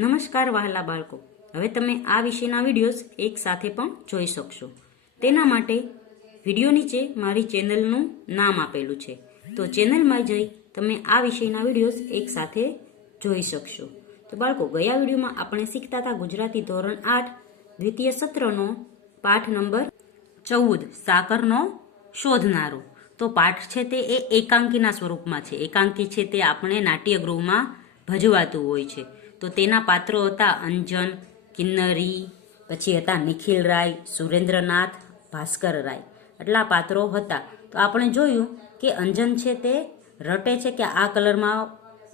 નમસ્કાર વહાલા બાળકો, હવે તમે આ વિષયના વિડીયોઝ એક સાથે પણ જોઈ શકશો. તેના માટે વિડીયો નીચે મારી ચેનલનું નામ આપેલું છે, તો ચેનલમાં જઈ તમે આ વિષયના વિડીયોઝ એક સાથે જોઈ શકશો. તો બાળકો, ગયા વિડીયોમાં આપણે શીખતા હતા ગુજરાતી ધોરણ 8 દ્વિતીય સત્રનો પાઠ નંબર 14 સાકરનો શોધનારો. તો પાઠ છે તે એકાંકીના સ્વરૂપમાં છે. એકાંકી છે તે આપણે નાટ્યગૃહમાં ભજવાતું હોય છે. તો તેના પાત્રો હતા અંજન, કિન્નરી, પછી હતા નિખિલ રાય, સુરેન્દ્રનાથ, ભાસ્કર રાય. આટલા પાત્રો હતા. તો આપણે જોયું કે અંજન છે તે રટે છે કે આ કલરમાં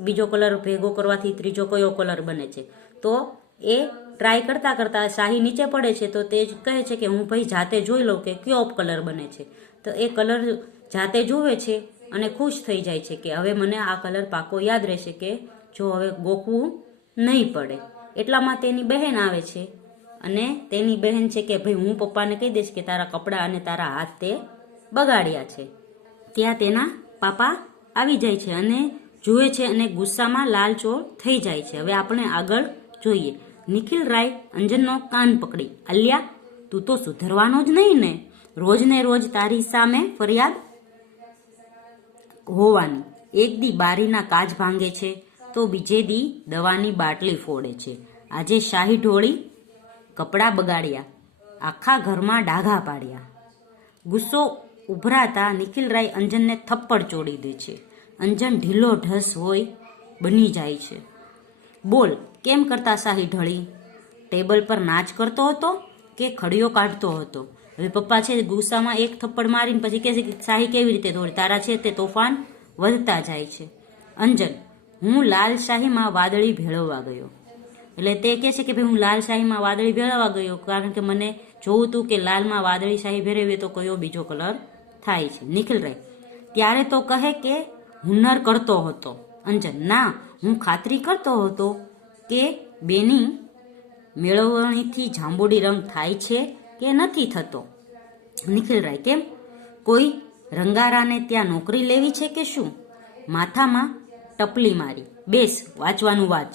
બીજો કલર ભેગો કરવાથી ત્રીજો કયો કલર બને છે. તો એ ટ્રાય કરતાં કરતાં શાહી નીચે પડે છે, તો તે કહે છે કે હું ભાઈ જાતે જોઈ લઉં કે કયો કલર બને છે. તો એ કલર જાતે જોવે છે અને ખુશ થઈ જાય છે કે હવે મને આ કલર પાકો યાદ રહેશે કે જો હવે ગોખવું નહીં પડે. એટલામાં તેની બહેન આવે છે અને તેની બહેન છે કે ભાઈ હું પપ્પાને કહી દઈશ કે તારા કપડાં અને તારા હાથ તે બગાડ્યા છે. ત્યાં તેના પાપા આવી જાય છે અને જુએ છે અને ગુસ્સામાં લાલચોળ થઈ જાય છે. હવે આપણે આગળ જોઈએ. નિખિલ રાય અંજનનો કાન પકડી, આલ્યા તું તો સુધરવાનો જ નહીં ને, રોજ ને રોજ તારી સામે ફરિયાદ હોવાની. એક દી બારીના કાચ ભાંગે છે તો બીજે દી દવાની બાટલી ફોડે છે. આજે શાહી ઢોળી કપડાં બગાડ્યા, આખા ઘરમાં ડાઘા પાડ્યા. ગુસ્સો ઉભરાતા નિખિલ રાય અંજનને થપ્પડ ચોડી દે છે. અંજન ઢીલો ઢસ હોય બની જાય છે. બોલ, કેમ કરતા શાહી ઢળી? ટેબલ પર નાચ કરતો હતો કે ખડીયો કાઢતો હતો? હવે પપ્પા છે ગુસ્સામાં એક થપ્પડ મારીને પછી કહે છે કે શાહી કેવી રીતે દોડી? તારા છે તે તોફાન વધતા જાય છે. અંજન, હું લાલ શાહીમાં વાદળી ભેળવવા ગયો. એટલે તે કહે છે કે ભાઈ હું લાલ શાહીમાં વાદળી ભેળવવા ગયો કારણ કે મને જોવું હતું કે લાલમાં વાદળી શાહી ભેળવીએ તો કયો બીજો કલર થાય છે. નિખિલ રાય, ત્યારે તો કહે કે હુનર કરતો હતો. અંજન, ના, હું ખાતરી કરતો હતો કે બેની મેળવણીથી જાંબુડી રંગ થાય છે કે નથી થતો. નિખિલ રાય, કેમ? કોઈ રંગારાને ત્યાં નોકરી લેવી છે કે શું? માથામાં ટપલી મારી, બેસ, વાંચવાનું વાંચ.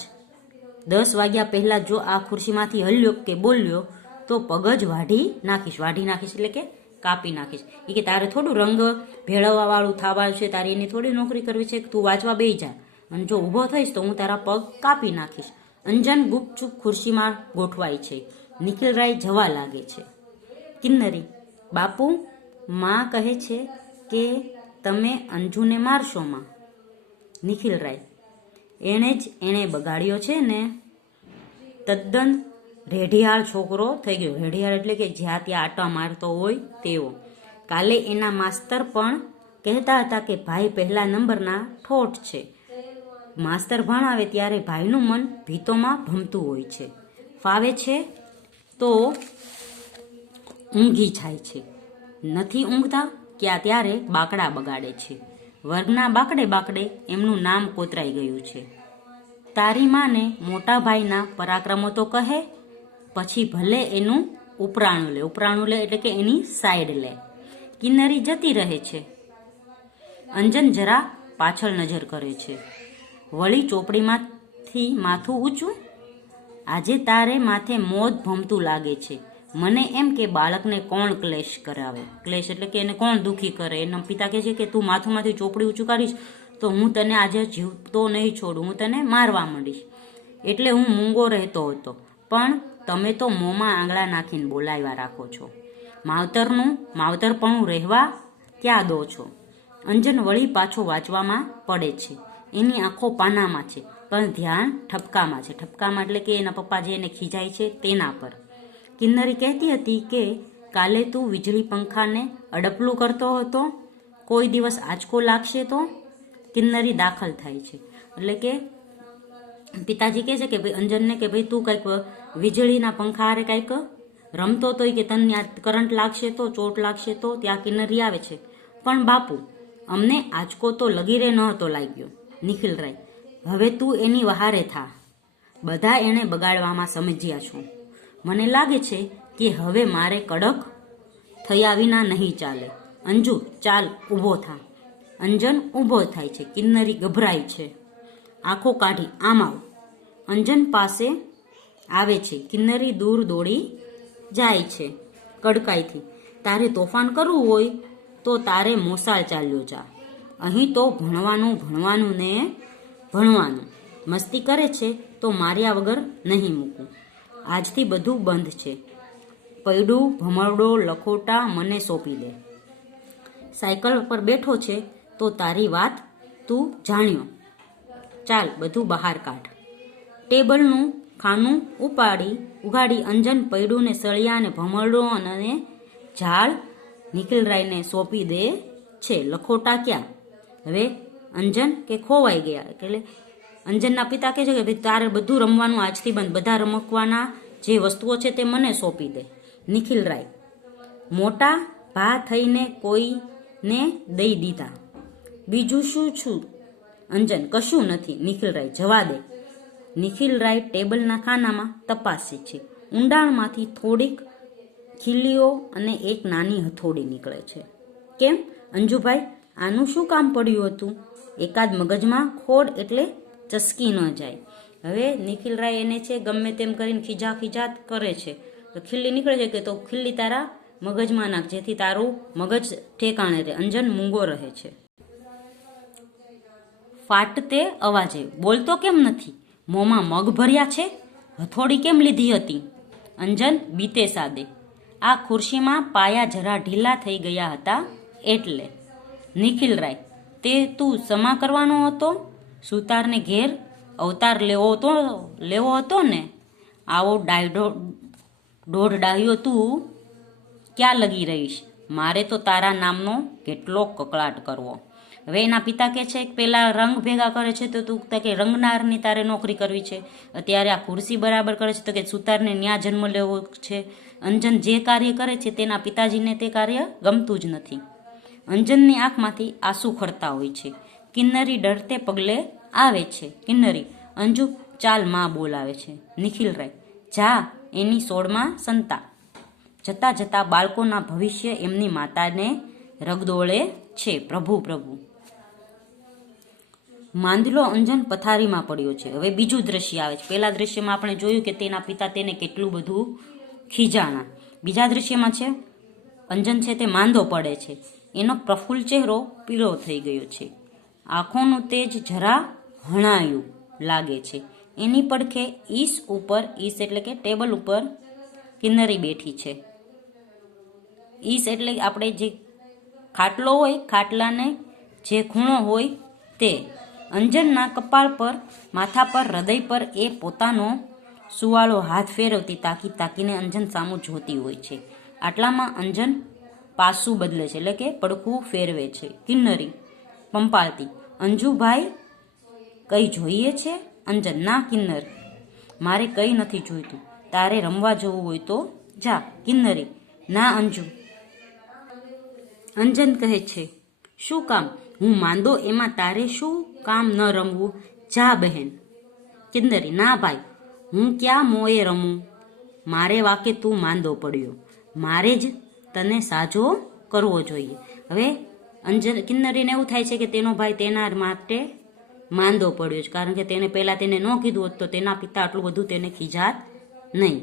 10 વાગ્યા પહેલા જો આ ખુરશીમાંથી હલ્યો કે બોલ્યો તો પગ જ વાઢી નાખીશ એટલે કે કાપી નાખીશ. એ કે તારે થોડું રંગ ભેળવવા વાળું થવા છે, તારી એની થોડી નોકરી કરવી છે, તું વાંચવા બેસી જા, અને જો ઊભો થઈશ તો હું તારા પગ કાપી નાખીશ. અંજન ગુપચુપ ખુરશીમાં ગોઠવાય છે. નિખિલ રાય જવા લાગે છે. કિન્નરી, બાપુ, માં કહે છે કે તમે અંજુને મારશો માં. નિખિલ રાય, એણે બગાડ્યો છે ને. તદ્દન રેઢિયાળ છોકરો થઈ ગયો. રેઢિયાળ એટલે કે જ્યાં ત્યાં આટા મારતો હોય તેવો. કાલે એના માસ્તર પણ કહેતા હતા કે ભાઈ પહેલા નંબરના ઠોઠ છે. માસ્તર ભણાવે ત્યારે ભાઈનું મન ભીતોમાં ભમતું હોય છે. ફાવે છે તો ઊંઘી જાય છે, નથી ઊંઘતા ક્યાં ત્યારે બાકડા બગાડે છે. વર્ગના બાકડે એમનું નામ કોતરાઈ ગયું છે. તારી માને મોટા ભાઈના પરાક્રમો તો કહે, પછી ભલે એનું ઉપરાણું લે એટલે કે એની સાઈડ લે. કિન્નરી જતી રહે છે. અંજન જરા પાછળ નજર કરે છે. વળી ચોપડીમાંથી માથું ઊંચું. આજે તારે માથે મોત ભમતું લાગે છે. મને એમ કે બાળકને કોણ ક્લેશ કરાવે. ક્લેશ એટલે કે એને કોણ દુઃખી કરે. એના પિતા કહે છે કે તું માથુંમાંથી ચોપડી ઊંચું કાઢીશ તો હું તને આજે જીવતો નહીં છોડું, હું તને મારવા માંડીશ. એટલે હું મૂંગો રહેતો હતો, પણ તમે તો મોંમાં આંગળા નાખીને બોલાવ્યા રાખો છો. માવતરપણું રહેવા ક્યાં દો છો? અંજન વળી પાછો વાંચવામાં પડે છે. એની આંખો પાનામાં છે પણ ધ્યાન ઠપકામાં છે. ઠપકામાં એટલે કે એના પપ્પા જે એને ખીજાય છે તેના પર. કિન્નરી કહેતી હતી કે કાલે તું વીજળી પંખાને અડપલું કરતો હતો, કોઈ દિવસ આંચકો લાગશે તો? કિન્નરી દાખલ થાય છે. એટલે કે પિતાજી કહે છે કે ભાઈ અંજનને કે ભાઈ તું કંઈક વીજળીના પંખા હારે કંઈક રમતો તો કે તને કરંટ લાગશે તો, ચોટ લાગશે તો. ત્યાં કિન્નરી આવે છે, પણ બાપુ અમને આંચકો તો લગીરે નહોતો લાગ્યો. નિખિલ રાય, હવે તું એની વહારે થા. બધા એણે બગાડવામાં સમજ્યા છો. મને લાગે છે કે હવે મારે કડક થયા વિના નહીં ચાલે. અંજુ, ચાલ, ઊભો થા. અંજન ઊભો થાય છે. કિન્નરી ગભરાય છે. આંખો કાઢી આમ આવ. અંજન પાસે આવે છે. કિન્નરી દૂર દોડી જાય છે કડકાઈથી. તારે તોફાન કરવું હોય તો તારે મોસાળ ચાલ્યો જા. અહીં તો ભણવાનું ભણવાનું ને ભણવાનું. મસ્તી કરે છે તો માર્યા વગર નહીં મૂકું. આજથી બધું બંધ છે. પૈડું ભમરડો લખોટા મને સોંપી દે. સાયકલ પર બેઠો છે તો તારી વાત તું જાણ્યો. ચાલ બધું બહાર કાઢ. ટેબલનું ખાનું ઉગાડી અંજન પૈડું ને સળિયા ને ભમરડો અને ઝાડ નિખિલરાયને સોંપી દે છે. લખોટા ક્યાં? હવે અંજન કે ખોવાઈ ગયા. એટલે અંજનના પિતા કહે છે કે ભાઈ તારે બધું રમવાનું આજથી બંધ. બધા રમકવાના જે વસ્તુઓ છે તે મને સોંપી દે. નિખિલરાય મોટા ભા થઈને કોઈને દઈ દીધા. બીજું શું છું? અંજન કશું નથી. નિખિલરાય જવા દે. નિખિલરાય ટેબલના ખાનામાં તપાસે છે. ઊંડાણમાંથી થોડીક ખીલીઓ અને એક નાની હથોડી નીકળે છે. કેમ અંજુભાઈ, આનું શું કામ પડ્યું હતું? એકાદ મગજમાં ખોડ એટલે ચસકી ન જાય. હવે નિખિલરાય એને છે ગમે તેમ કરીને ખીજાત કરે છે. તો ખીલ્લી નીકળે છે કે તો ખીલ્લી તારા મગજમાં નાખ, જેથી તારું મગજ ઠેકાણે રહે. અંજન મૂંગો રહે છે. ફાટતે અવાજે બોલતો કેમ નથી? મોંમાં મગ ભર્યા છે? હથોડી કેમ લીધી હતી? અંજન બીતે સાદે. આ ખુરશીમાં પાયા જરા ઢીલા થઈ ગયા હતા એટલે. નિખિલરાય તે તું સમા કરવાનો હતો? સુતારને ઘેર અવતાર લેવો હતો ને? આવો દોઢ ડાહ્યો તું ક્યાં લગી રહીશ? મારે તો તારા નામનો કેટલો કકળાટ કરવો. હવે એના પિતા કહે છે કે પેલા રંગ ભેગા કરે છે તો તું કે રંગનારની તારે નોકરી કરવી છે. અત્યારે આ ખુરશી બરાબર કરે છે તો કે સુતારને ન્યા જન્મ લેવો છે. અંજન જે કાર્ય કરે છે તેના પિતાજીને તે કાર્ય ગમતું જ નથી. અંજનની આંખમાંથી આંસુ ખરતા હોય છે. કિન્નરી ડરતે પગલે આવે છે. કિન્નરી અંજુ ચાલ માં બોલાવે છે. નિખિલરાય જા એની સોળમાં સંતા. જતા જતા બાળકોના ભવિષ્ય એમની માતાને રગદોળે છે. પ્રભુ પ્રભુ. માંદલો અંજન પથારીમાં પડ્યો છે. હવે બીજું દ્રશ્ય આવે છે. પહેલા દ્રશ્યમાં આપણે જોયું કે તેના પિતા તેને કેટલું બધું ખીજાણા. બીજા દ્રશ્યમાં છે અંજન છે તે માંદો પડે છે. એનો પ્રફુલ્લ ચહેરો પીળો થઈ ગયો છે. આંખોનું તેજ જરા હણાયું લાગે છે. એની પડખે ઈસ એટલે કે ટેબલ ઉપર કિન્નરી બેઠી છે. ઈસ એટલે આપણે જે ખાટલો હોય, ખાટલાને જે ખૂણો હોય તે. અંજનના કપાળ પર, માથા પર, હૃદય પર એ પોતાનો સુવાળો હાથ ફેરવતી તાકીને અંજન સામું જોતી હોય છે. આટલામાં અંજન પાસું બદલે છે એટલે કે પડખું ફેરવે છે. કિન્નરી પંપાળતી અંજુભાઈ કઈ જોઈએ છે? અંજન ના કિન્નર, મારે કઈ નથી જોઈતું. તારે રમવા જવું હોય તો જા. કિન્નરી ના અંજુ. અંજન કહે છે શું કામ? હું માંદો એમાં તારે શું કામ ન રમવું? જા બહેન. કિન્નરી ના ભાઈ, હું ક્યાં મોએ રમું? મારે વાકે તું માંદો પડ્યો, મારે જ તને સાજો કરવો જોઈએ. હવે કિન્નરીને એવું થાય છે કે તેનો ભાઈ તેના માટે માંદો પડ્યો છે, કારણ કે તેને પહેલાં તેને ન કીધું હોત તો તેના પિતા આટલું બધું તેને ખીજાત નહીં.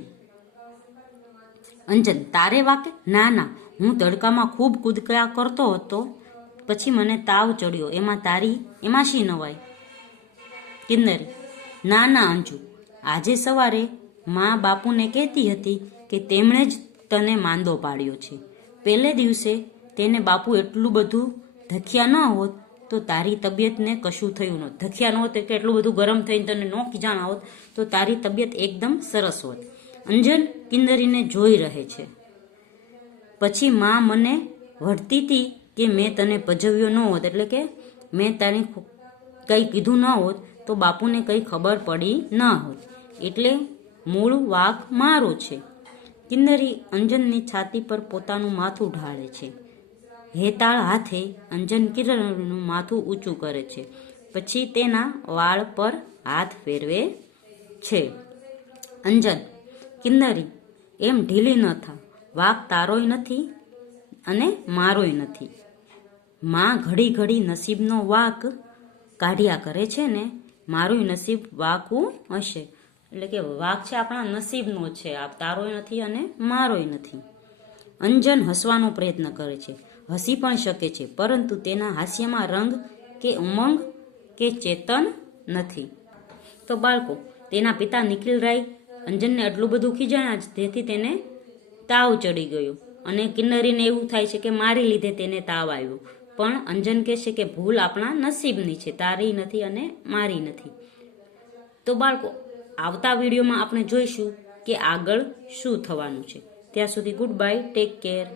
અંજન તારે વાકે? ના ના, હું તડકામાં ખૂબ કૂદકા કરતો હતો, પછી મને તાવ ચડ્યો, એમાં શી નવાય? કિન્નરી ના ના અંજુ, આજે સવારે મા બાપુને કહેતી હતી કે તેમણે જ તને માંદો પાડ્યો છે. પહેલે દિવસે તેને બાપુ એટલું બધું ધખ્યા ન હોત તો તારી તબિયતને કશું થયું નહોત. ધખ્યા ન હોત કે એટલું બધું ગરમ થઈને તને ન ખીજાણા હોત તો તારી તબિયત એકદમ સરસ હોત. અંજન કિન્નરીને જોઈ રહે છે. પછી માં મને વઢતી હતી કે મેં તને પજવ્યો ન હોત, એટલે કે મેં તને કંઈ કીધું ન હોત તો બાપુને કંઈ ખબર પડી ન હોત, એટલે મૂળ વાંક મારો છે. કિન્નરી અંજનની છાતી પર પોતાનું માથું ઢાળે છે. હેતાળ હાથે અંજન કિન્નરીનું માથું ઊંચું કરે છે. પછી તેના વાળ પર હાથ ફેરવે છે. અંજન કિન્નરી એમ ઢીલી ન થા, વાંક તારોય નથી અને મારોય નથી. માં ઘડી ઘડી નસીબનો વાંક કાઢ્યા કરે છે ને, મારું નસીબ વાંકું હશે. એટલે કે વાંક છે આપણા નસીબનો છે, આ તારોય નથી અને મારોય નથી. અંજન હસવાનો પ્રયત્ન કરે છે, હસી પણ શકે છે, પરંતુ તેના હાસ્યમાં રંગ કે ઉમંગ કે ચેતન નથી. તો બાળકો, તેના પિતા નિખિલ રાય અંજનને આટલું બધું ખીજાણા જેથી તેને તાવ ચડી ગયો અને કિન્નરીને એવું થાય છે કે મારી લીધે તેને તાવ આવ્યો. પણ અંજન કહે છે કે ભૂલ આપણા નસીબની છે, તારી નથી અને મારી નથી. તો બાળકો, આવતા વિડીયોમાં આપણે જોઈશું કે આગળ શું થવાનું છે. ત્યાં સુધી ગુડ બાય, ટેક કેર.